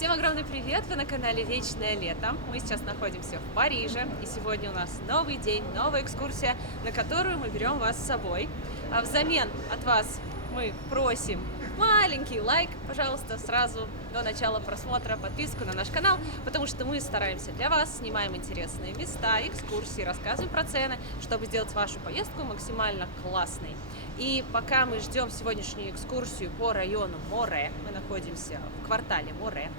Всем огромный привет! Вы на канале Вечное Лето. Мы сейчас находимся в Париже, и сегодня у нас новый день, новая экскурсия, на которую мы берем вас с собой. А взамен от вас мы просим маленький лайк, пожалуйста, сразу до начала просмотра, подписку на наш канал, потому что мы стараемся для вас, снимаем интересные места, экскурсии, рассказываем про цены, чтобы сделать вашу поездку максимально классной. И пока мы ждем сегодняшнюю экскурсию по району Море, мы находимся в квартале Море,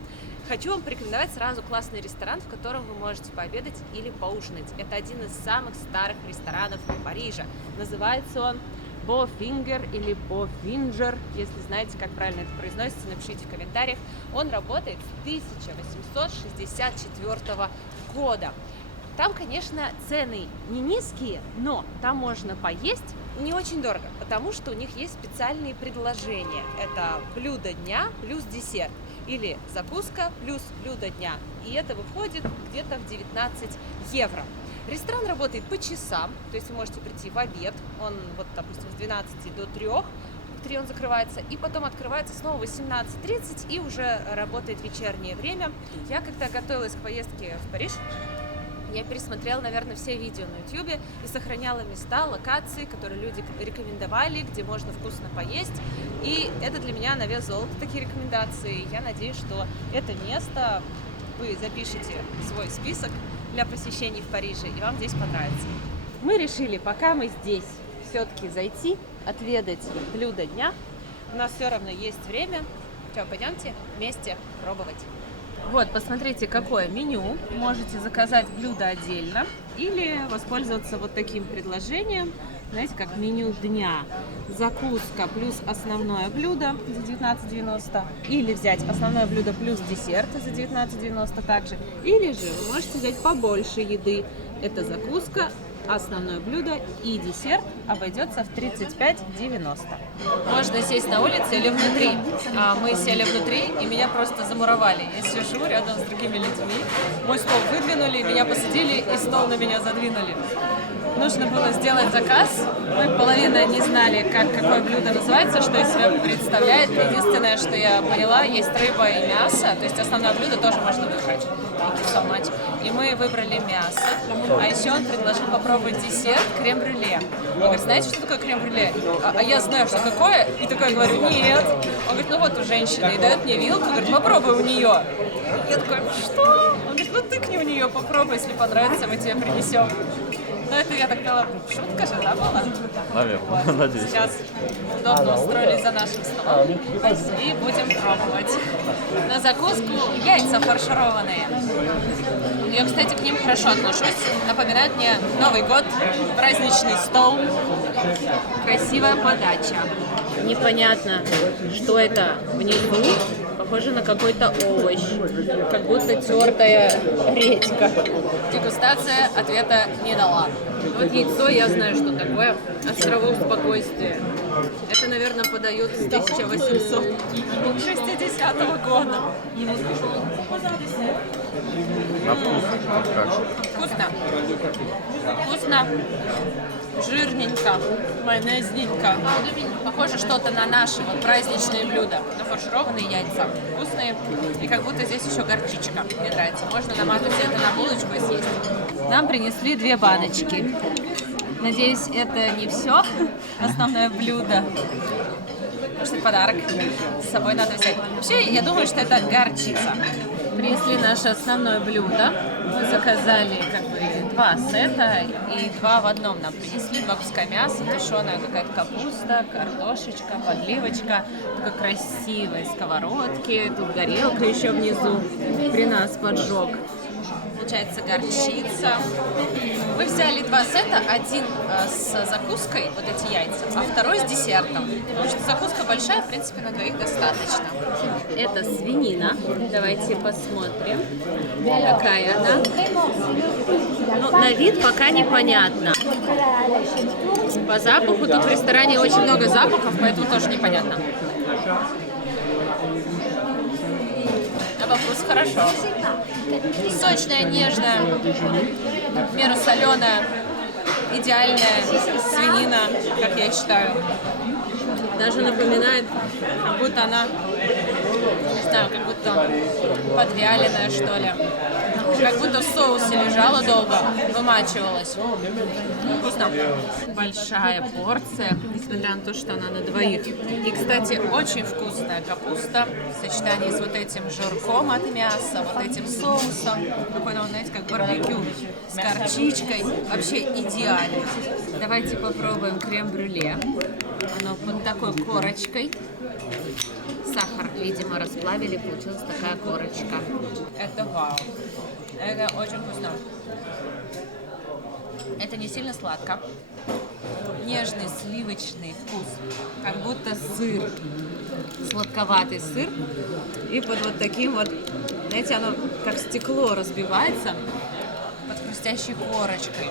хочу вам порекомендовать сразу классный ресторан, в котором вы можете пообедать или поужинать. Это один из самых старых ресторанов в Париже. Называется он Бофингер или Бофинджер, если знаете, как правильно это произносится, напишите в комментариях. Он работает с 1864 года. Там, конечно, цены не низкие, но там можно поесть не очень дорого, потому что у них есть специальные предложения. Это блюдо дня плюс десерт или закуска плюс блюдо дня. И это выходит где-то в 19 евро. Ресторан работает по часам, то есть вы можете прийти в обед, он, вот, допустим, с 12 до 3, в 3 он закрывается, и потом открывается снова в 18:30 и уже работает вечернее время. Я, когда готовилась к поездке в Париж, я пересмотрела, наверное, все видео на YouTube и сохраняла места, локации, которые люди рекомендовали, где можно вкусно поесть. И это для меня на вес золота, такие рекомендации. Я надеюсь, что это место вы запишете в свой список для посещений в Париже, и вам здесь понравится. Мы решили, пока мы здесь, все-таки зайти, отведать блюдо дня. У нас все равно есть время. Что, пойдемте вместе пробовать. Вот, посмотрите, какое меню. Можете заказать блюдо отдельно или воспользоваться вот таким предложением, знаете, как меню дня. Закуска плюс основное блюдо за 19,90. Или взять основное блюдо плюс десерт за 19,90 также. Или же вы можете взять побольше еды. Это закуска, основное блюдо и десерт обойдется в 35,90. Можно сесть на улице или внутри. Мы сели внутри, и меня просто замуровали. Я сижу рядом с другими людьми. Мой стол выдвинули, меня посадили, и стол на меня задвинули. Нужно было сделать заказ. Мы половина не знали, какое блюдо называется, что из себя представляет. Единственное, что я поняла, есть рыба и мясо. То есть основное блюдо тоже можно выбрать. И мы выбрали мясо. А еще он предложил попробовать десерт крем-брюле. Он говорит, знаете, что такое крем-брюле? А я знаю, что такое. И такой говорю, нет. Он говорит, ну вот у женщины. И дает мне вилку, говорит, попробуй у нее. Я такой, что? Он говорит, ну тыкни у нее, попробуй, если понравится, мы тебе принесем. Но это, я так поняла, шутка же, да, была? Наверное, вот. надеюсь. Сейчас удобно устроились за нашим столом и будем пробовать. На закуску яйца фаршированные. Я, кстати, к ним хорошо отношусь. Напоминают мне Новый год, праздничный стол. Красивая подача. Непонятно, что это внизу. Похоже на какой-то овощ, как будто тертая редька. Дегустация ответа не дала. Вот яйцо, я знаю, что такое. Островок спокойствия. Это, наверное, подают с 1860 года. На вкус как? Вкусно. Вкусно. Жирненько, майонезненько. Похоже что-то на наши вот праздничные блюда. Нафаршированные яйца. Вкусные. И как будто здесь еще горчичка. Мне нравится. Можно намазать это на булочку и съесть. Нам принесли 2 баночки. Надеюсь, это не все основное блюдо. Может, это подарок. С собой надо взять. Вообще, я думаю, что это горчица. Принесли наше основное блюдо. Мы заказали как бы 2 сета и 2 в одном. Нам принесли 2 куска мяса, тушеная какая-то капуста, картошечка, подливочка. Такой красивой сковородки. Тут горелка еще внизу. При нас поджог. Получается горчица. Мы взяли 2 сета, один с закуской, вот эти яйца, а второй с десертом. Потому что закуска большая, в принципе, на 2 достаточно. Это свинина. Давайте посмотрим, какая она. Ну, на вид пока непонятно. По запаху, тут в ресторане очень много запахов, поэтому тоже непонятно. А по вкусу хорошо. Сочная, нежная, в меру соленая, идеальная свинина, как я считаю. Даже напоминает, как будто она знаю, как будто подвяленное, что ли. Как будто в соусе лежало долго, вымачивалось. Вкусно. Большая порция, несмотря на то, что она на двоих. И, кстати, очень вкусная капуста в сочетании с вот этим жирком от мяса, вот этим соусом. Какой-то, знаете, как барбекю с горчичкой. Вообще идеально. Давайте попробуем крем-брюле. Оно под такой корочкой. Сахар, видимо, расплавили, получилась такая корочка. Это вау. Это очень вкусно. Это не сильно сладко. Нежный сливочный вкус. Как будто сыр. Сладковатый сыр. И под вот таким вот, знаете, оно как стекло разбивается под хрустящей корочкой.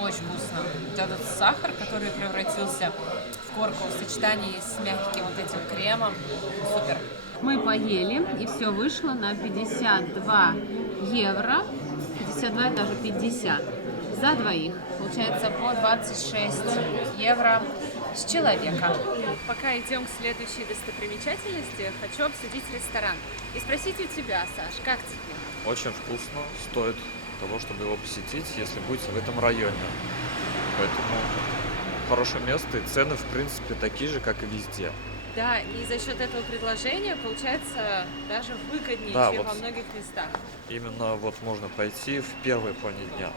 Очень вкусно. Вот этот сахар, который превратился в корку в сочетании с мягким вот этим кремом. Супер. Мы поели, и все вышло на 52 евро. 52 и даже 50 за двоих. Получается по 26 евро с человека. Пока идем к следующей достопримечательности, хочу обсудить ресторан. И спросить у тебя, Саш, как тебе? Очень вкусно, стоит того, чтобы его посетить, если будете в этом районе. Поэтому хорошее место, и цены, в принципе, такие же, как и везде. Да, и за счет этого предложения получается даже выгоднее, Да, чем вот во многих местах. Именно вот можно пойти в первые половине дня.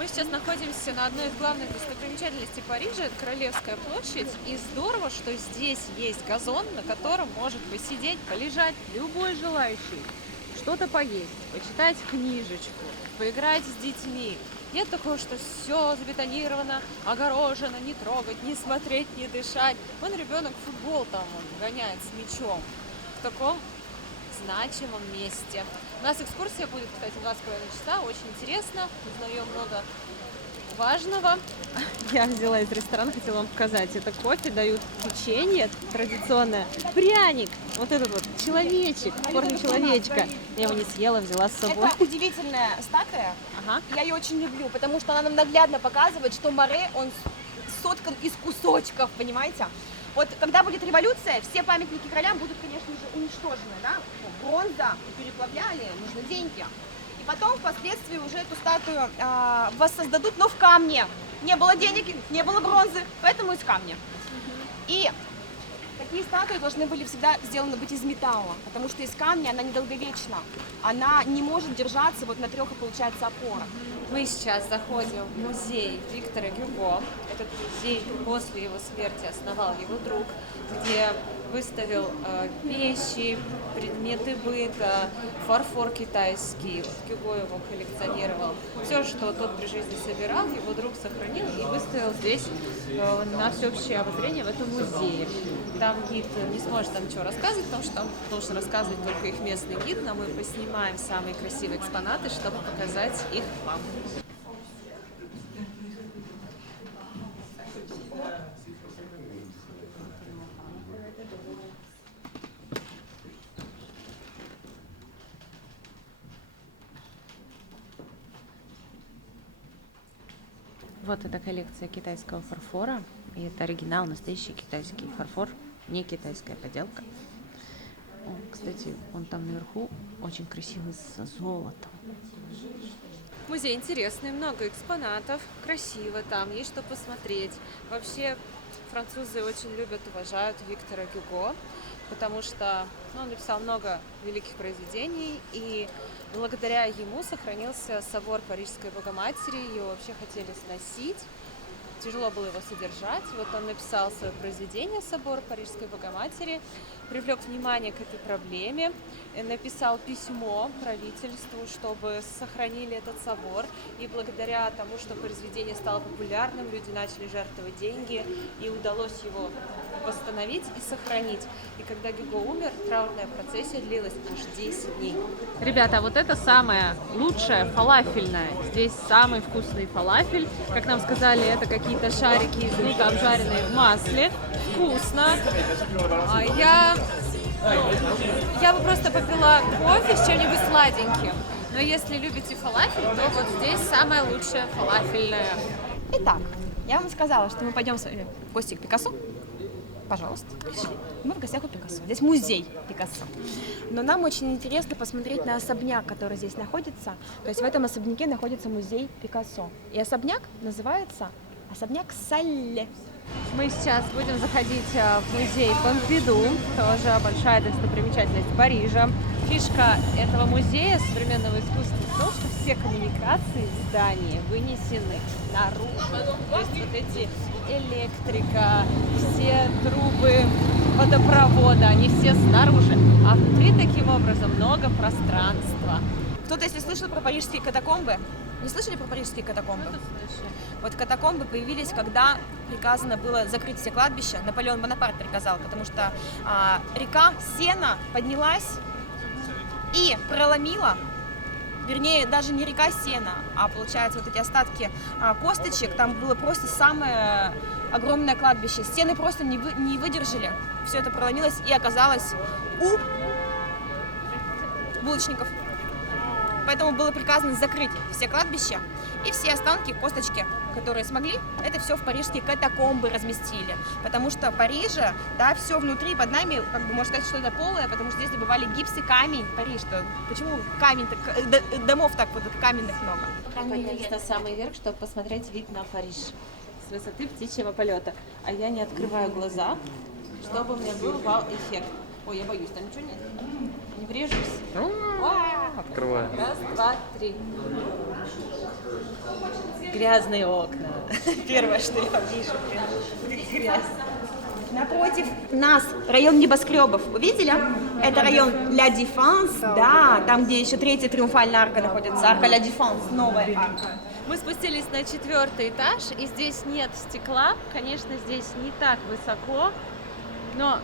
Мы сейчас находимся на одной из главных достопримечательностей Парижа, это Королевская площадь. И здорово, что здесь есть газон, на котором может посидеть, полежать любой желающий, что-то поесть, почитать книжечку, поиграть с детьми. Нет такого, что все забетонировано, огорожено, не трогать, не смотреть, не дышать. Вон ребенок футбол там он гоняет с мячом. В таком значимом месте. У нас экскурсия будет, кстати, 2,5 часа. Очень интересно. Узнаем много важного. Я взяла из ресторана, хотела вам показать. Это кофе, дают печенье традиционное. Пряник. Вот этот вот человечек, в форме человечка. Я его не съела, взяла с собой. Это удивительная статуя. Ага. Я ее очень люблю, потому что она нам наглядно показывает, что Море, он соткан из кусочков, понимаете? Вот когда будет революция, все памятники королям будут, конечно же, уничтожены, да? Бронза переплавляли, нужны деньги. И потом, впоследствии, уже эту статую воссоздадут, но в камне. Не было денег, не было бронзы, поэтому из камня. И такие статуи должны были всегда сделаны быть из металла, потому что из камня она недолговечна. Она не может держаться вот на трех, получается, опорах. Мы сейчас заходим в музей Виктора Гюго. Этот музей после его смерти основал его друг, где выставил вещи, предметы быта, фарфор китайский. Вот Гюго его коллекционировал. Все, что тот при жизни собирал, его друг сохранил и выставил здесь на всеобщее обозрение в этом музее. Там гид не сможет там ничего рассказывать, потому что там должен рассказывать только их местный гид, но мы поснимаем самые красивые экспонаты, чтобы показать их вам. Вот эта коллекция китайского фарфора, и это оригинал, настоящий китайский фарфор, не китайская подделка. О, кстати, он там наверху очень красивый с золотом. Музей интересный, много экспонатов, красиво там, есть что посмотреть. Вообще французы очень любят, уважают Виктора Гюго, потому что он написал много великих произведений, и благодаря ему сохранился собор Парижской Богоматери, его вообще хотели сносить, тяжело было его содержать. Вот он написал свое произведение «Собор Парижской Богоматери», привлек внимание к этой проблеме, написал письмо правительству, чтобы сохранили этот собор. И благодаря тому, что произведение стало популярным, люди начали жертвовать деньги, и удалось его восстановить и сохранить. И когда Гюго умер, траурная процессия длилась аж 10 дней. Ребята, вот это самое лучшее фалафельное. Здесь самый вкусный фалафель. Как нам сказали, это какие-то шарики из лука, обжаренные в масле. Вкусно. Я бы просто попила кофе с чем-нибудь сладеньким. Но если любите фалафель, то вот здесь самое лучшее фалафельное. Итак, я вам сказала, что мы пойдем с вами в гости к Пикассо. Пожалуйста, пришли. Мы в гостях у Пикассо. Здесь музей Пикассо. Но нам очень интересно посмотреть на особняк, который здесь находится. То есть в этом особняке находится музей Пикассо. И особняк называется особняк Салле. Мы сейчас будем заходить в музей Помпиду, тоже большая достопримечательность Парижа. Фишка этого музея современного искусства в том, что все коммуникации здания вынесены наружу. То есть вот эти электрика, все трубы водопровода, они все снаружи. А внутри таким образом много пространства. Кто-то, если слышал про парижские катакомбы, не слышали про парижские катакомбы? Вот катакомбы появились, когда приказано было закрыть все кладбища. Наполеон Бонапарт приказал, потому что река Сена поднялась и проломила, вернее, даже не река Сена, а, получается, вот эти остатки косточек, там было просто самое огромное кладбище. Стены просто не выдержали, все это проломилось и оказалось у булочников. Поэтому было приказано закрыть все кладбища, и все останки, косточки, которые смогли, это все в парижские катакомбы разместили. Потому что в Париже, да, все внутри, под нами, как бы, можно сказать, что это полое, потому что здесь добывали гипс и камень. Париж, что, почему камень, домов так вот каменных много? Поднялись на самый верх, чтобы посмотреть вид на Париж с высоты птичьего полета. А я не открываю глаза, чтобы у меня был вау-эффект. Ой, я боюсь, там ничего нет? Не врежусь? Открываю. Раз, два, три. Грязные окна. Первое, что я вижу. Грязь. Напротив нас район небоскребов. Вы видели? Это район Ля Дефанс, да, там, где еще третья триумфальная арка находится, арка Ля Дефанс, новая арка. Мы спустились на 4-й этаж, и здесь нет стекла. Конечно, здесь не так высоко, но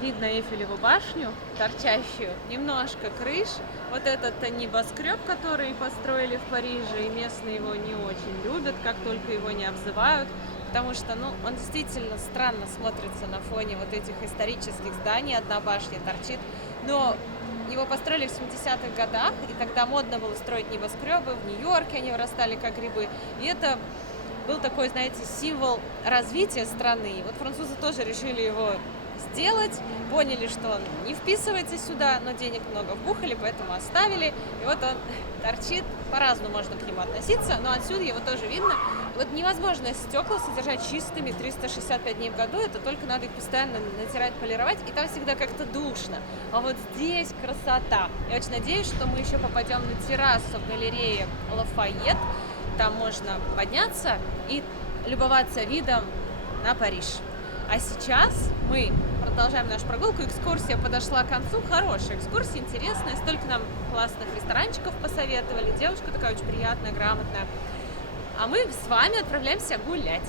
видно Эйфелеву башню, торчащую, немножко крыш. Вот этот небоскреб, который построили в Париже, и местные его не очень любят, как только его не обзывают, потому что, он действительно странно смотрится на фоне вот этих исторических зданий, одна башня торчит, но его построили в 70-х годах, и тогда модно было строить небоскребы, в Нью-Йорке они вырастали как грибы, и это был такой, знаете, символ развития страны. И вот французы тоже решили его сделать, поняли, что он не вписывается сюда, но денег много вбухали, поэтому оставили. И вот он торчит, по-разному можно к нему относиться, но отсюда его тоже видно. Вот невозможно стекла содержать чистыми 365 дней в году, это только надо их постоянно натирать, полировать, и там всегда как-то душно. А вот здесь красота. Я очень надеюсь, что мы еще попадем на террасу галереи Лафайет, там можно подняться и любоваться видом на Париж. А сейчас мы продолжаем нашу прогулку. Экскурсия подошла к концу. Хорошая экскурсия, интересная. Столько нам классных ресторанчиков посоветовали. Девушка такая очень приятная, грамотная. А мы с вами отправляемся гулять.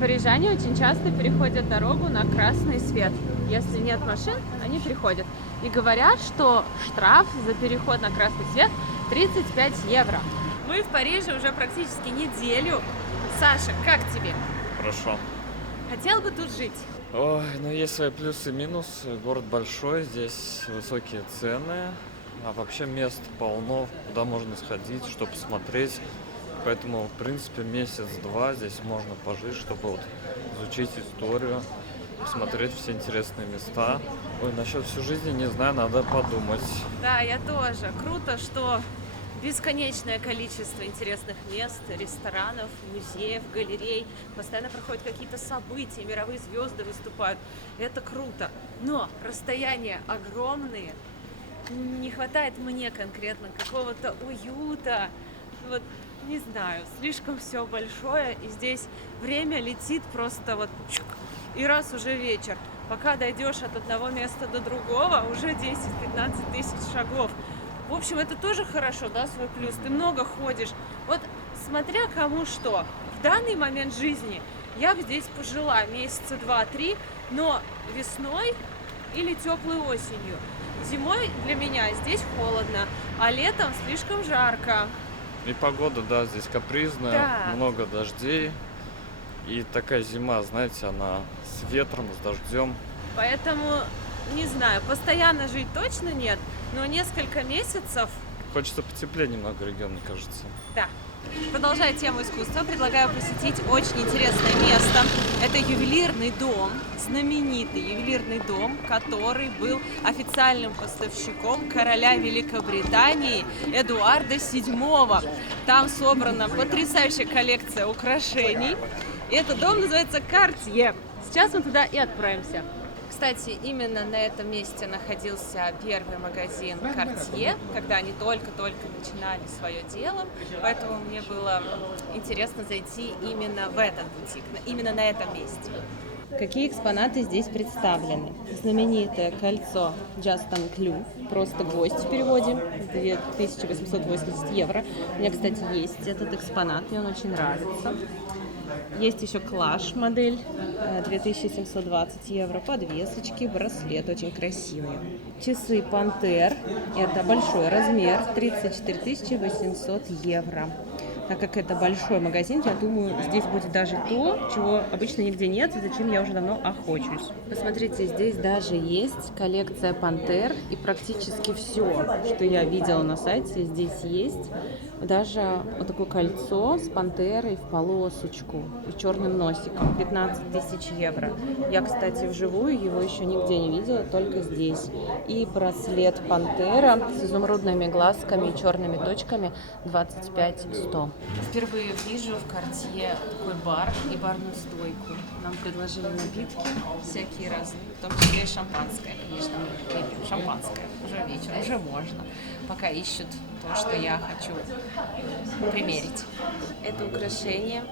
Парижане очень часто переходят дорогу на красный свет. Если нет машин, они переходят. И говорят, что штраф за переход на красный свет 35 евро. Мы в Париже уже практически неделю. Саша, как тебе? Хорошо. Хотел бы тут жить? Ой, есть свои плюсы и минусы. Город большой, здесь высокие цены, а вообще мест полно, куда можно сходить, что посмотреть. Поэтому, в принципе, месяц-два здесь можно пожить, чтобы вот изучить историю, посмотреть все интересные места. Ой, насчет всю жизнь, не знаю, надо подумать. Да, я тоже. Круто, что бесконечное количество интересных мест, ресторанов, музеев, галерей. Постоянно проходят какие-то события, мировые звезды выступают. Это круто. Но расстояния огромные. Не хватает мне конкретно какого-то уюта. Вот, не знаю, слишком все большое. И здесь время летит просто вот чук, и раз уже вечер. Пока дойдешь от одного места до другого, уже 10-15 тысяч шагов. В общем, это тоже хорошо, да, свой плюс. Ты много ходишь. Вот смотря кому что. В данный момент жизни я бы здесь пожила месяца 2-3, но весной или теплой осенью. Зимой для меня здесь холодно, а летом слишком жарко. И погода, да, здесь капризная, Да. много дождей. И такая зима, знаете, она с ветром, с дождем. Поэтому, не знаю, постоянно жить точно нет, но несколько месяцев, Хочется потеплее немного регион, мне кажется. да. Продолжая тему искусства, предлагаю посетить очень интересное место. Это ювелирный дом, знаменитый ювелирный дом, который был официальным поставщиком короля Великобритании Эдуарда VII. Там собрана потрясающая коллекция украшений. И этот дом называется Cartier. Сейчас мы туда и отправимся. Кстати, именно на этом месте находился первый магазин Cartier, когда они только-только начинали свое дело, поэтому мне было интересно зайти именно в этот бутик, именно на этом месте. Какие экспонаты здесь представлены? Знаменитое кольцо Justin Clew, просто гвоздь в переводе, 2880 евро. У меня, кстати, есть этот экспонат, мне он очень нравится. Есть еще клаш модель, 2720 евро, подвесочки, браслет очень красивые. Часы Пантер, это большой размер, 34 800 евро. Так как это большой магазин, я думаю, здесь будет даже то, чего обычно нигде нет, и зачем я уже давно охочусь. Посмотрите, здесь даже есть коллекция Пантер, и практически все, что я видела на сайте, здесь есть. Даже вот такое кольцо с пантерой в полосочку и черным носиком, 15 тысяч евро. Я, кстати, вживую его еще нигде не видела, только здесь. И браслет Пантера с изумрудными глазками и черными точками, 25 100. Впервые вижу в Cartier такой бар и барную стойку. Нам предложили напитки всякие разные, в том числе и шампанское, конечно, мы выпьем шампанское уже вечером, уже можно, пока ищут то, что я хочу примерить. Это украшение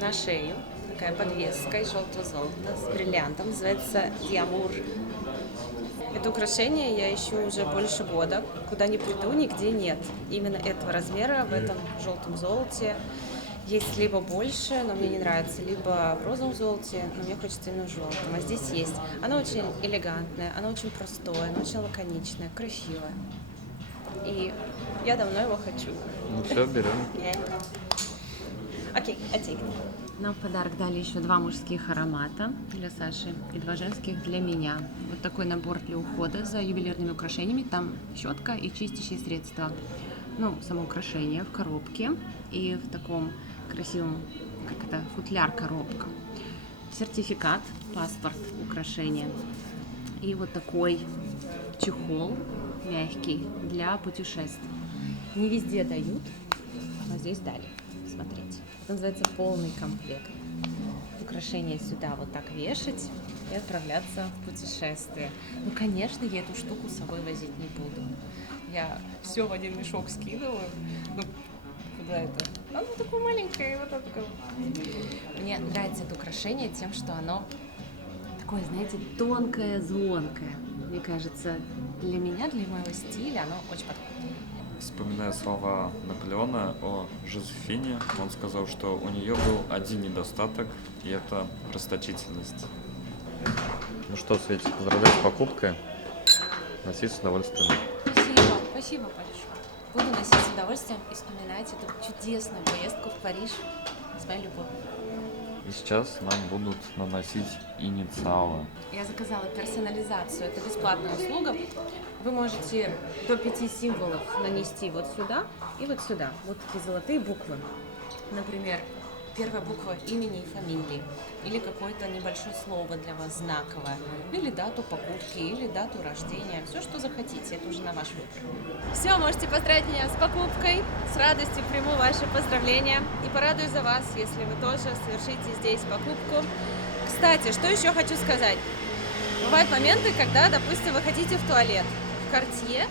на шею, такая подвеска из желтого золота с бриллиантом, называется Диамур. Это украшение я ищу уже больше года, куда ни приду, нигде нет. Именно этого размера в этом желтом золоте. Есть либо больше, но мне не нравится, либо в розовом золоте, но мне хочется именно в желтом. А здесь есть. Оно очень элегантное, оно очень простое, оно очень лаконичное, красивое. И я давно его хочу. Ну все, берем. Окей, I take it. Нам в подарок дали еще 2 мужских аромата для Саши и 2 женских для меня. Вот такой набор для ухода за ювелирными украшениями. Там щетка и чистящие средства. Ну, само украшение в коробке и в таком красивом, как это, футляр-коробка. Сертификат, паспорт, украшение. И вот такой чехол мягкий для путешествий. Не везде дают, но здесь дали. Смотрите. Это называется полный комплект. Украшения сюда вот так вешать и отправляться в путешествие. Ну, конечно, я эту штуку с собой возить не буду. Я все в один мешок скидываю. Ну, куда это? Оно такое маленькое, вот такое. Мне нравится это украшение тем, что оно такое, знаете, тонкое, звонкое. Мне кажется, для меня, для моего стиля оно очень подходит. Вспоминая слова Наполеона о Жозефине, он сказал, что у нее был один недостаток, и это расточительность. Ну что, Светик, поздравляю с покупкой. Носи с удовольствием. Спасибо большое. Буду носить с удовольствием и вспоминать эту чудесную поездку в Париж с моей любовью. И сейчас нам будут наносить инициалы. Я заказала персонализацию. Это бесплатная услуга. Вы можете до 5 символов нанести вот сюда и вот сюда. Вот такие золотые буквы. Например, первая буква имени и фамилии. Или какое-то небольшое слово для вас знаковое. Или дату покупки, или дату рождения. Все, что захотите. Это уже на ваш выбор. Все, можете поздравить меня с покупкой. С радостью приму ваши поздравления. И порадуюсь за вас, если вы тоже совершите здесь покупку. Кстати, что еще хочу сказать. Бывают моменты, когда, допустим, вы хотите в туалет. В Cartier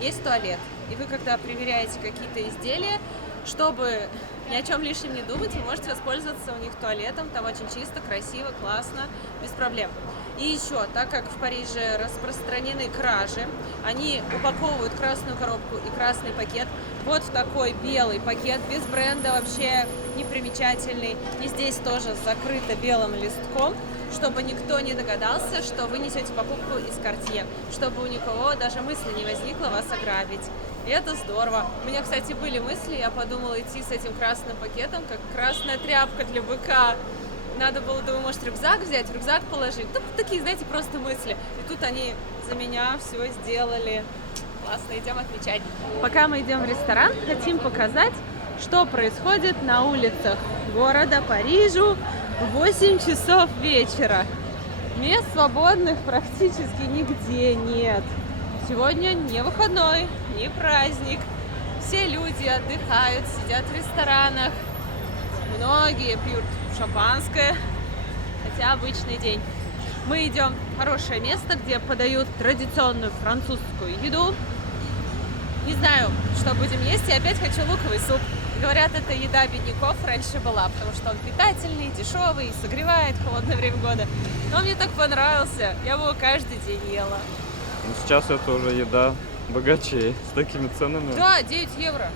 есть туалет. И вы, когда проверяете какие-то изделия, чтобы ни о чем лишнем не думать, вы можете воспользоваться у них туалетом. Там очень чисто, красиво, классно, без проблем. И еще, так как в Париже распространены кражи, они упаковывают красную коробку и красный пакет вот в такой белый пакет, без бренда, вообще непримечательный. И здесь тоже закрыто белым листком, чтобы никто не догадался, что вы несете покупку из Cartier, чтобы у никого даже мысли не возникло вас ограбить. И это здорово. У меня, кстати, были мысли, я подумала идти с этим красным пакетом, как красная тряпка для быка. Надо было, думаю, может, рюкзак взять, в рюкзак положить. Ну, такие, знаете, просто мысли. И тут они за меня все сделали. Классно, идем отмечать. Пока мы идем в ресторан, хотим показать что происходит на улицах города Парижу в 8 часов вечера. Мест свободных практически нигде нет. Сегодня не выходной, не праздник. Все люди отдыхают, сидят в ресторанах. Многие пьют шампанское, хотя обычный день. Мы идем в хорошее место, где подают традиционную французскую еду. Не знаю, что будем есть, и опять хочу луковый суп. Говорят, это еда бедняков раньше была, потому что он питательный, дешевый, согревает в холодное время года. Но мне так понравился, я его каждый день ела. Ну, сейчас это уже еда богачей с такими ценами. Да, 9 евро.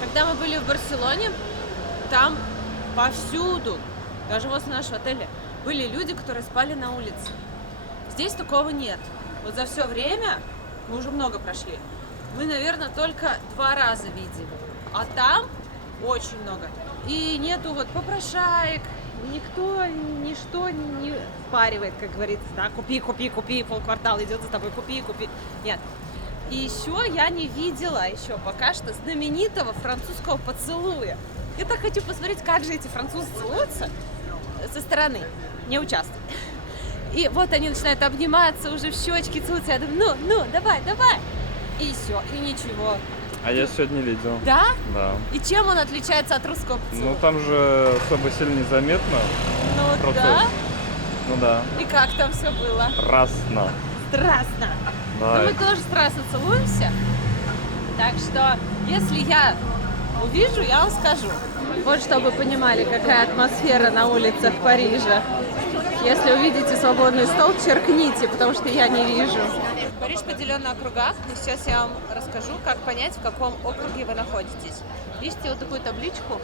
Когда мы были в Барселоне, там повсюду, даже возле нашего отеля, были люди, которые спали на улице. Здесь такого нет. Вот за все время, мы уже много прошли, мы, наверное, только 2 раза видели. А там очень много. И нету вот попрошаек, никто ничто не впаривает, как говорится, да, купи, полквартала идет за тобой, купи. Нет. И еще я не видела еще пока что знаменитого французского поцелуя. Я так хочу посмотреть, как же эти французы целуются со стороны, не участвуют. И вот они начинают обниматься, уже в щечки целуются. Я думаю, ну, давай. И все, и ничего. А я сегодня видел. Да? Да. И чем он отличается от русского поцелуя? Ну там же особо сильно незаметно. Ну процесс. да. Ну да. И как там все было? Страстно. Страстно. Да. Но мы тоже страстно целуемся. Так что, если я увижу, я вам скажу. Вот чтобы вы понимали, какая атмосфера на улицах Парижа. Если увидите свободный стол, черкните, потому что я не вижу. Париж поделен на округа, и сейчас я вам расскажу, как понять, в каком округе вы находитесь. Видите вот такую табличку?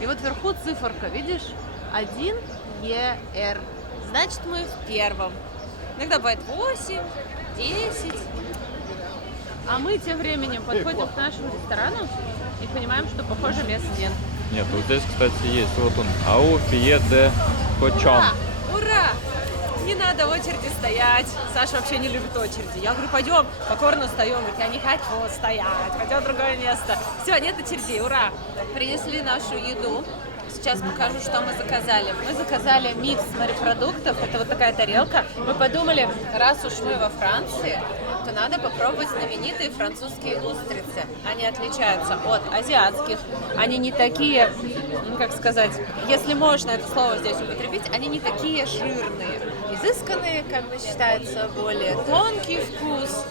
И вот вверху циферка, видишь? 1 ЕР. Значит, мы в первом. Иногда бывает 8, 10. А мы тем временем подходим к нашему ресторану и понимаем, что, похоже, мест нет. Нет, вот здесь, кстати, есть. Вот он. Ау Пье де Кочон. Ура! Ура! Не надо в очереди стоять. Саша вообще не любит очереди. Я говорю, пойдем, покорно встаем. Говорит, я не хочу стоять, пойдем в другое место. Все, нет очередей, ура! Принесли нашу еду. Сейчас покажу, что мы заказали. Мы заказали микс морепродуктов. Это вот такая тарелка. Мы подумали, раз уж мы во Франции, то надо попробовать знаменитые французские устрицы. Они отличаются от азиатских. Они не такие, ну как сказать, если можно это слово здесь употребить, они не такие жирные. Изысканные, как бы считается, более тонкий вкус.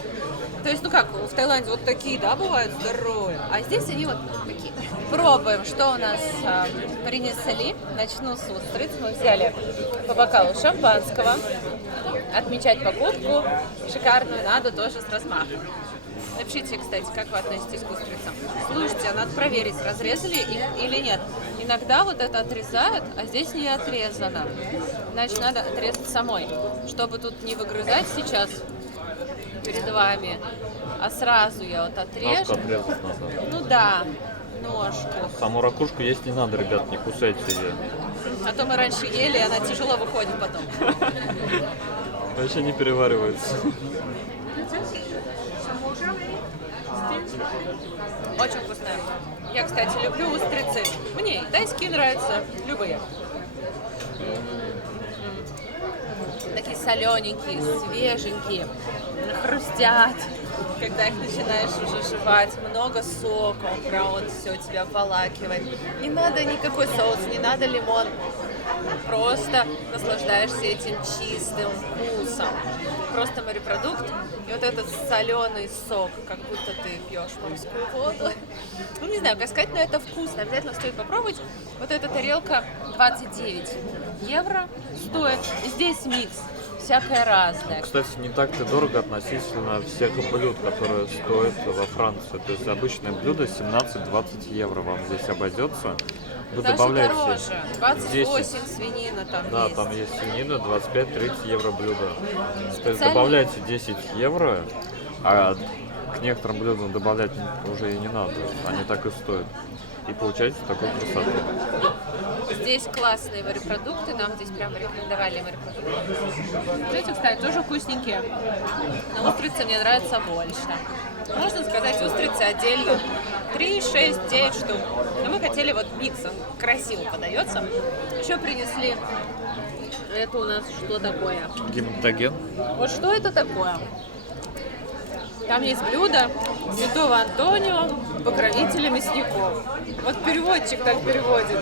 То есть, ну как, в Таиланде вот такие, да, бывают здоровые, а здесь они вот такие. Пробуем, что у нас принесли. Начну с устриц. Мы взяли по бокалу шампанского. Отмечать покупку шикарную надо тоже с размахом. Напишите, кстати, как вы относитесь к устрицам. Слушайте, надо проверить, разрезали их или нет. Иногда вот это отрезают, а здесь не отрезано. Значит, надо отрезать самой, чтобы тут не выгрызать сейчас перед вами, а сразу я вот отрежу. Ножку отрезать надо. Ну да, ножку. Саму ракушку есть не надо, ребят, не кусайте ее. А то мы раньше ели, и она тяжело выходит потом. Вообще не переваривается. Очень вкусная. Я, кстати, люблю устрицы. Мне и тайские нравятся, любые. Такие солененькие, свеженькие, хрустят. Когда их начинаешь уже жевать, много сока, он прям вот все тебя обволакивает. Не надо никакой соус, не надо лимон. Просто наслаждаешься этим чистым вкусом. Просто морепродукт и вот этот соленый сок, как будто ты пьешь морскую воду. Ну, не знаю, как сказать, но это вкусно. Обязательно стоит попробовать. Вот эта тарелка 29 евро стоит. И здесь микс. Всякое разное. Кстати, не так-то дорого относительно всех блюд, которые стоят во Франции. То есть обычное блюдо 17-20 евро вам здесь обойдется. Вы Даже добавляете дороже. 28 10. свинина там Да, есть. там есть свинина, 25-30 евро блюдо. То есть Специально- добавляйте 10 евро, а к некоторым блюдам добавлять уже и не надо. Они так и стоят. И получаете такую красоту. Здесь классные морепродукты, нам здесь прям рекомендовали морепродукты. Эти, кстати, тоже вкусненькие. Но устрицы мне нравятся больше. Можно сказать, устрицы отдельно 3, 6, 9 штук. Но мы хотели вот миксом, красиво подается. Еще принесли, это у нас что такое? Гематоген. Вот что это такое? Там есть блюдо Святого Антонио, покровителя мясников. Вот переводчик так переводит.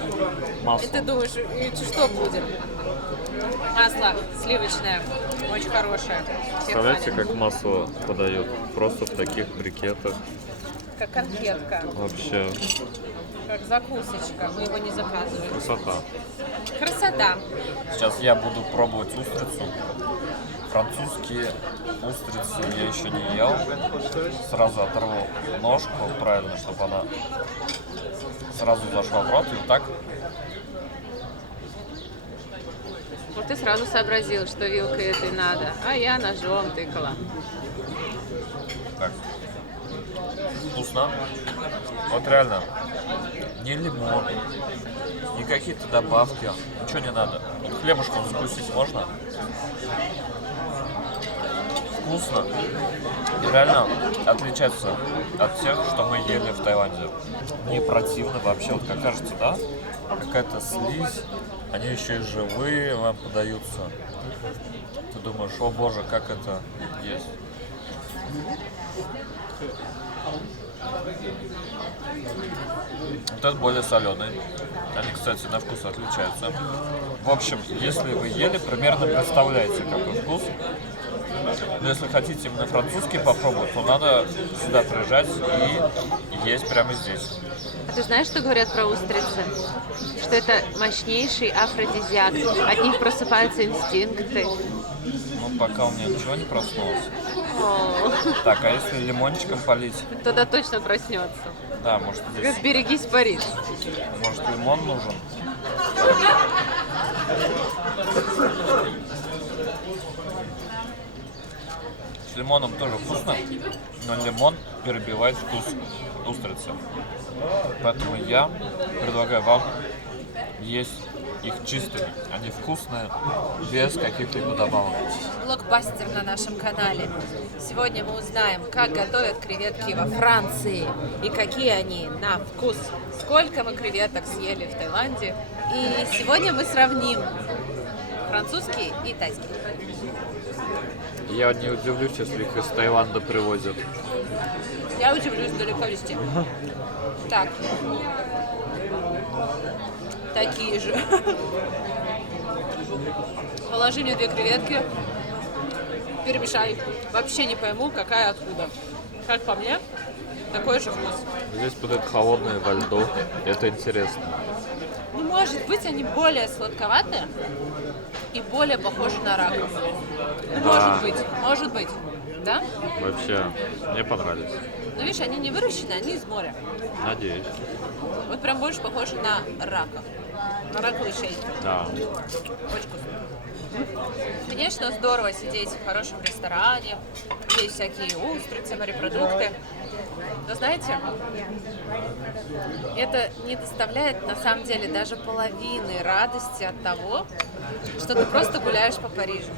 Масло. И ты думаешь, что будет? Масло сливочное, очень хорошее. Все Представляете, хвалят. как масло подают? Просто в таких брикетах. Как конфетка, Вообще как закусочка. Мы его не заказываем. красота. Красота. Сейчас я буду пробовать устрицу. Французские устрицы я еще не ел. Сразу оторву ножку правильно, чтобы она сразу зашла в рот. И вот так. Вот ты сразу сообразил, что вилкой этой надо, а я ножом тыкала. Так. Вкусно. Вот реально. Не лимон, не какие-то добавки. Ничего не надо. Вот хлебушком закусить можно. Вкусно. И реально отличается от тех, что мы ели в Таиланде. Не противно вообще. Вот как кажется, да? Какая-то слизь. Они еще и живые вам подаются. Ты думаешь, о боже, как это есть. Вот этот более соленый. Они, кстати, на вкус отличаются. В общем, если вы ели, примерно представляете, какой вкус. Но если хотите именно французский попробовать, то надо сюда приезжать и есть прямо здесь. А ты знаешь, что говорят про устрицы? Что это мощнейший афродизиак. От них просыпаются инстинкты. Ну, пока у меня ничего не проснулось. О, Так, а если лимончиком полить? тогда точно проснется. Да, может здесь, Как берегись, Париж. может лимон нужен? С лимоном тоже вкусно, но лимон перебивает вкус устрицы. Поэтому я предлагаю вам есть их чистыми, они вкусные, без каких-либо добавок. Блокбастер на нашем канале. Сегодня мы узнаем, как готовят креветки во Франции и какие они на вкус. Сколько мы креветок съели в Таиланде. И сегодня мы сравним французские и тайские. Я не удивлюсь, если их из Таиланда привозят. Я удивлюсь далеко везти. Так. Такие же. Положи мне 2 креветки. Перемешай. Вообще не пойму, какая откуда. Как по мне, такой же вкус. Здесь подают холодные во льду, это интересно. Ну, может быть, они более сладковатые и более похожи на раков. Ну, Да. может быть. Да? Вообще, мне понравились. Но видишь, они не выращены, они из моря. Надеюсь. Вот прям больше похожи на раков. На раковые шейки. Да. Очень вкусно. Конечно, здорово сидеть в хорошем ресторане, есть всякие устрицы, морепродукты. Но знаете, это не доставляет на самом деле даже половины радости от того, что ты просто гуляешь по Парижу.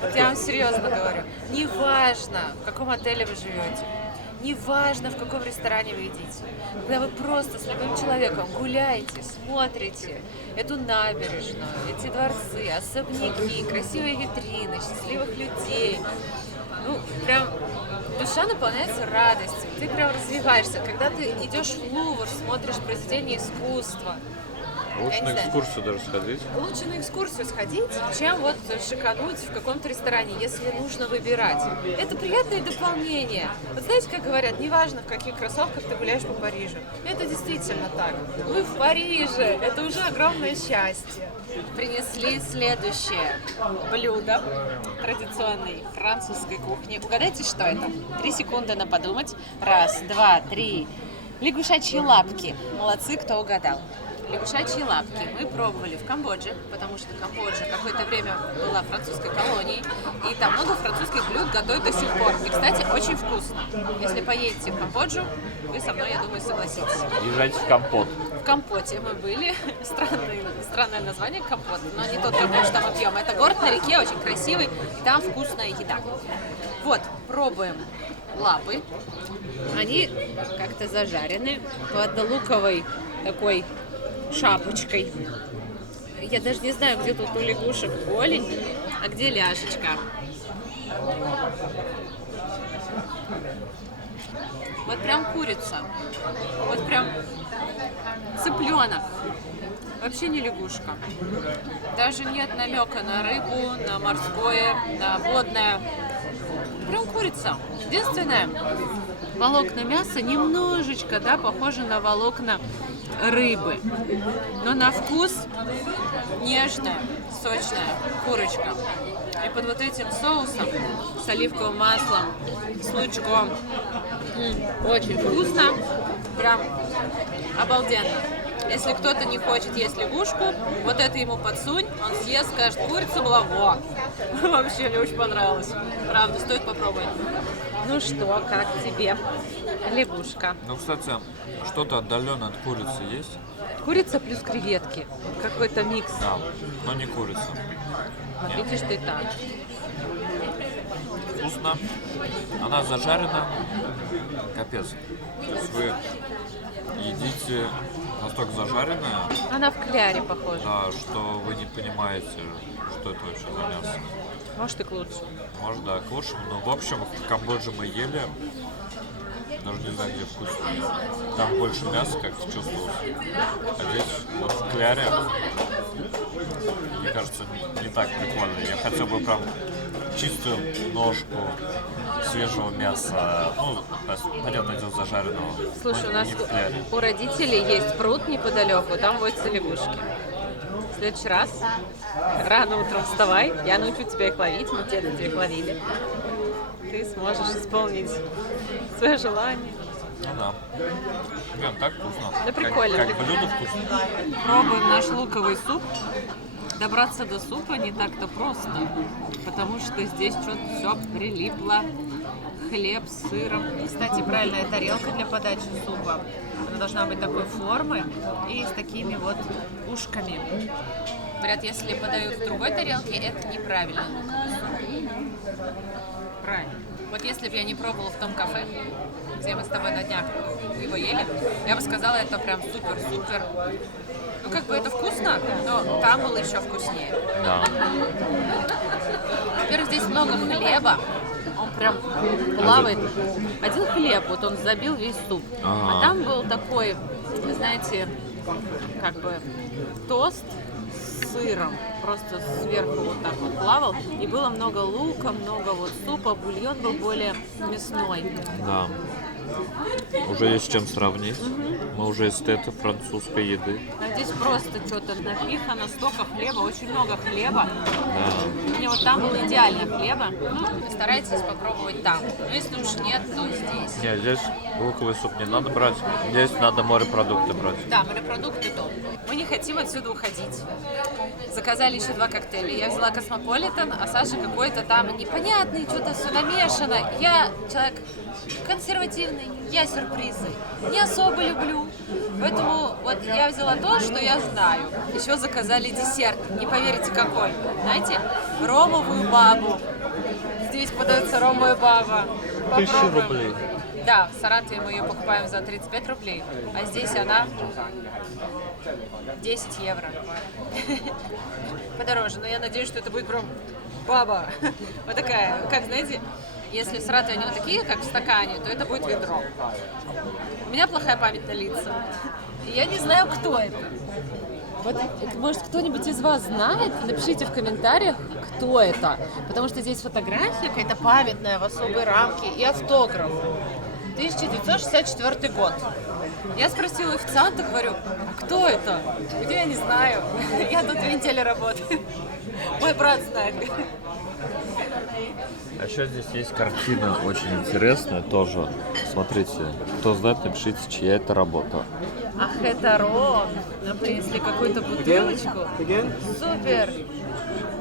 Вот я вам серьезно говорю. Неважно, в каком отеле вы живете, неважно, в каком ресторане вы едите. Когда вы просто с любым человеком гуляете, смотрите эту набережную, эти дворцы, особняки, красивые витрины, счастливых людей. Ну, прям душа наполняется радостью, ты прям развиваешься. Когда ты идешь в Лувр, смотришь произведения искусства, Лучше Я на не знаю. экскурсию даже сходить. лучше на экскурсию сходить, чем вот шикануть в каком-то ресторане, если нужно выбирать. Это приятное дополнение. Вот знаете, как говорят, неважно, в каких кроссовках ты гуляешь по Парижу. Это действительно так. Вы в Париже, это уже огромное счастье. Принесли следующее блюдо традиционной французской кухни. Угадайте, что это? 3 секунды на подумать. 1, 2, 3. Лягушачьи лапки. Молодцы, кто угадал. Лягушачьи лапки мы пробовали в Камбодже, потому что Камбоджа какое-то время была французской колонией, и там много французских блюд готовят до сих пор. И, кстати, очень вкусно. Если поедете в Камбоджу, вы со мной, я думаю, согласитесь. Езжайте в компот. В Компоте мы были. Странное название Компот, но не тот компот, что мы пьем. Это город на реке, очень красивый, и там вкусная еда. Вот, пробуем лапы. Они как-то зажарены под луковой такой шапочкой. Я даже не знаю, где тут у лягушек голень, а где ляжечка. Вот прям курица. Вот прям цыпленок. Вообще не лягушка. Даже нет намека на рыбу, на морское, на водное. Прям курица. Единственное, волокна мяса немножечко, да, похожи на волокна рыбы. Но на вкус нежная, сочная курочка. И под вот этим соусом с оливковым маслом, с лучком. Очень вкусно. Прям обалденно. Если кто-то не хочет есть лягушку, вот это ему подсунь, он съест, скажет, курица была во. Вообще, мне очень понравилось. Правда, стоит попробовать. Ну что, как тебе лягушка? Ну, кстати, что-то отдаленно от курицы есть? Курица плюс креветки. Какой-то микс. Да, но не курица. Видишь, ты так. Вкусно. Она зажарена. Капец. То есть вы едите настолько зажаренное, Она в кляре похожа. да, что вы не понимаете, что это вообще за мясо. Может, и к лучшему. Может, да, к лучшему. Но, в общем, в Камбодже мы ели. Даже не знаю, где вкуснее. Там больше мяса как-то чувствовалось. А здесь вот в кляре, мне кажется, не так прикольно. Я хотел бы прям чистую ножку свежего мяса. Ну, понятное дело, зажаренного. Слушай, но у нас не в кляре. у родителей есть пруд неподалеку, там водятся лягушки. В следующий раз рано утром вставай, я научу тебя их ловить, мы тебе их ловили. Ты сможешь исполнить свое желание. Ну да. Блин, так вкусно. Да прикольно, Как прикольно. блюдо вкусно. Пробуем наш луковый суп. Добраться до супа не так-то просто, потому что здесь что-то все прилипло. Хлеб с сыром. Кстати, правильная тарелка для подачи супа. Она должна быть такой формы и с такими вот ушками. Говорят, если подают в другой тарелке, это неправильно. Правильно. Вот если бы я не пробовала в том кафе, где мы с тобой на днях его ели, я бы сказала, это прям супер-супер. Ну, как бы это вкусно, но там было еще вкуснее. Да. Во-первых, здесь много хлеба. Он прям плавает. Один хлеб, вот он забил весь суп. А там был такой, знаете, как бы тост с сыром. Просто сверху вот так вот плавал. И было много лука, много вот супа. Бульон был более мясной. Да. Уже есть с чем сравнить. Мы уже эстеты французской еды. А здесь просто что-то напихано, столько хлеба, очень много хлеба. Да. Мне вот там было идеально хлеба. Ну, старайтесь попробовать там. Но если уж нет, то здесь. Нет, здесь луковый суп не надо брать. Здесь надо морепродукты брать. Да, морепродукты то. Мы не хотим отсюда уходить. Заказали еще 2 коктейля. Я взяла Космополитен, а Саша какой-то там непонятный, что-то все намешано. Я человек консервативный, я сюрпризы не особо люблю. Поэтому вот я взяла то, что я знаю. Еще заказали десерт. Не поверите, какой. Знаете, ромовую бабу. Здесь подается ромовая баба. 1000 рублей. Да, в Саратове мы ее покупаем за 35 рублей, а здесь она 10 евро. Подороже, но я надеюсь, что это будет прям баба. Вот такая, как, знаете, если в Саратове они вот такие, как в стакане, то это будет ведро. У меня плохая память на лица. И я не знаю, кто это. Вот, может, кто-нибудь из вас знает? Напишите в комментариях, кто это. Потому что здесь фотография какая-то памятная в особой рамке и автограф. 1964 год. Я спросила официанта, говорю, а кто это? Где, я не знаю. Я тут 2 недели работаю. Мой брат знает. А еще здесь есть картина очень интересная тоже. Смотрите, кто знает, напишите, чья это работа. Ах, это Ром. Нам принесли какую-то бутылочку. Супер.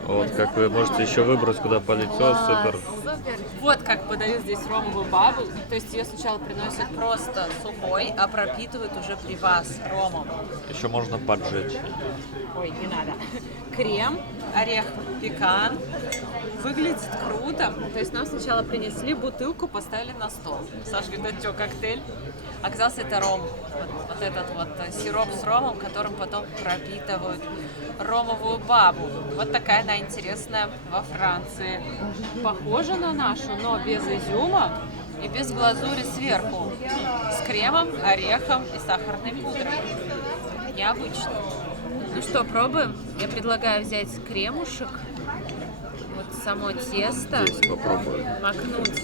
Вот, как вы можете еще выбрать, куда полетел, Класс, супер. супер. Вот как подают здесь ромовую бабу. То есть ее сначала приносят просто сухой, а пропитывают уже при вас ромом. Еще можно поджечь. Ой, не надо. Крем, орех пекан. Выглядит круто. То есть нам сначала принесли бутылку, поставили на стол. Саша говорит, это что, коктейль? Оказалось, это ром. Вот этот вот сироп с ромом, которым потом пропитывают ромовую бабу. Вот такая она интересная во Франции. Похожа на нашу, но без изюма и без глазури сверху. С кремом, орехом и сахарной пудрой. Необычно. Ну что, пробуем? Я предлагаю взять кремушек, вот само тесто, Здесь попробуем. макнуть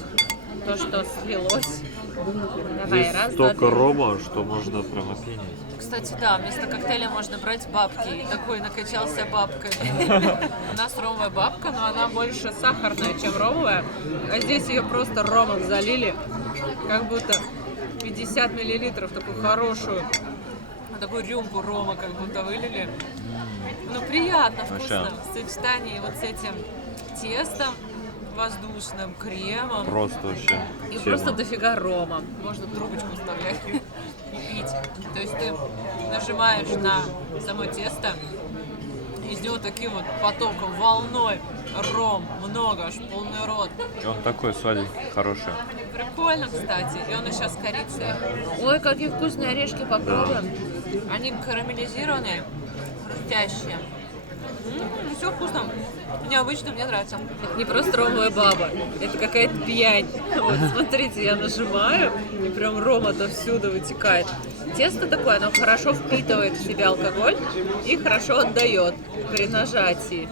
то, что слилось. Давай, Здесь раз, два, столько три. рома, что можно прямо пенить. Кстати, да, вместо коктейля можно брать бабки. И такой накачался бабками. У нас ромовая бабка, но она больше сахарная, чем ромовая. А здесь ее просто ромом залили, как будто 50 миллилитров, такую хорошую, такую рюмку рома как будто вылили. Ну, приятно, вкусно. В сочетании вот с этим тестом воздушным, кремом. Просто вообще. И тема. просто дофига рома. Можно трубочку вставлять и пить. То есть ты нажимаешь на само тесто, из него таким вот потоком, волной ром, много, аж полный рот. И он такой сладенький, хороший. Прикольно, кстати. И он еще с корицей. Ой, какие вкусные орешки, попробуем. Они карамелизированные, хрустящие. Все вкусно. Необычно, мне нравится. Это не просто ромовая баба, это какая-то пьянь. Вот, смотрите, я нажимаю, и прям ром отовсюду вытекает. Тесто такое, оно хорошо впитывает в себя алкоголь и хорошо отдает при нажатии.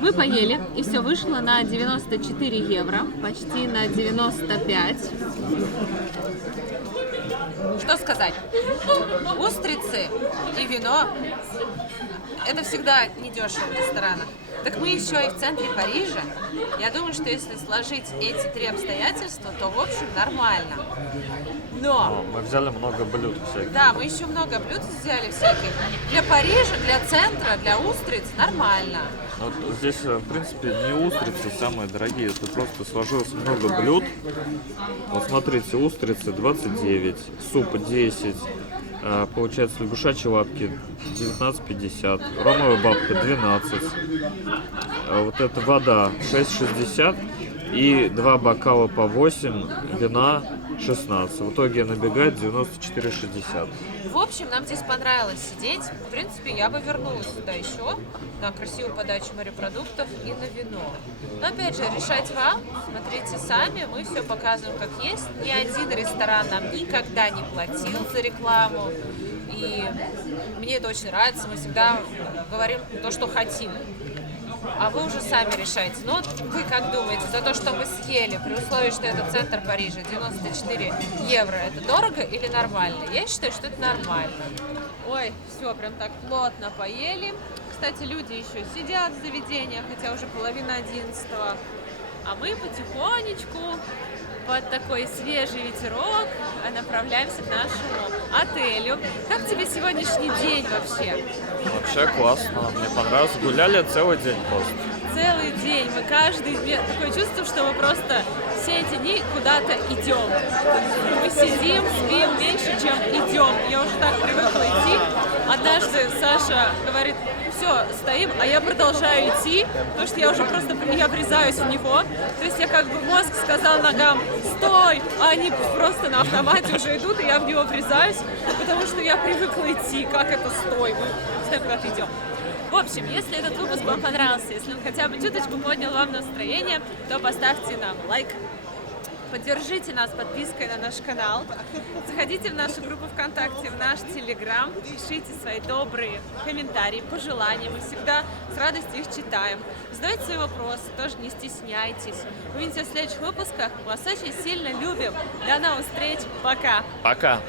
Мы поели, и все вышло на 94 евро, почти на 95. Что сказать? Устрицы и вино – это всегда недешево в ресторанах. Так мы еще и в центре Парижа. Я думаю, что если сложить эти три обстоятельства, то, в общем, нормально. Но, Мы взяли много блюд всяких. да, мы еще много блюд взяли всяких. Для Парижа, для центра, для устриц нормально. Вот здесь, в принципе, не устрицы самые дорогие. Это просто сложилось много блюд. Вот смотрите, устрицы 29, суп 10, получается лягушачьи лапки 19,50, ромовая бабка 12, вот эта вода 6,60 и 2 бокала по 8, вина 16. В итоге набегает 94,60. В общем, нам здесь понравилось сидеть. В принципе, я бы вернулась сюда еще на красивую подачу морепродуктов и на вино. Но опять же, решать вам. Смотрите сами, мы все показываем как есть. Ни один ресторан нам никогда не платил за рекламу. И мне это очень нравится. Мы всегда говорим то, что хотим. А вы уже сами решайте. Ну вот вы как думаете, за то, что мы съели, при условии, что это центр Парижа, 94 евро, это дорого или нормально? Я считаю, что это нормально. Ой, все, прям так плотно поели. Кстати, люди еще сидят в заведениях, хотя уже половина 11-го. А мы потихонечку под такой свежий ветерок направляемся к нашему отелю. Как тебе сегодняшний день вообще? Вообще классно, мне понравилось. Гуляли целый день просто. Целый день, мы каждый день, такое чувство, что мы просто все эти дни куда-то идем. Мы сидим, спим меньше, чем идем. Я уже так привыкла идти. Однажды Саша говорит, все, стоим, а я продолжаю идти, потому что я уже просто я врезаюсь в него. То есть я как бы мозг сказал ногам стой, а они просто на автомате уже идут, и я в него врезаюсь, потому что я привыкла идти, как это стой, мы постоянно куда-то идем. В общем, если этот выпуск вам понравился, если он хотя бы чуточку поднял вам настроение, то поставьте нам лайк. Поддержите нас подпиской на наш канал. Заходите в нашу группу ВКонтакте, в наш Телеграм. Пишите свои добрые комментарии, пожелания. Мы всегда с радостью их читаем. Задавайте свои вопросы, тоже не стесняйтесь. Увидимся в следующих выпусках. Вас очень сильно любим. До новых встреч. Пока. Пока!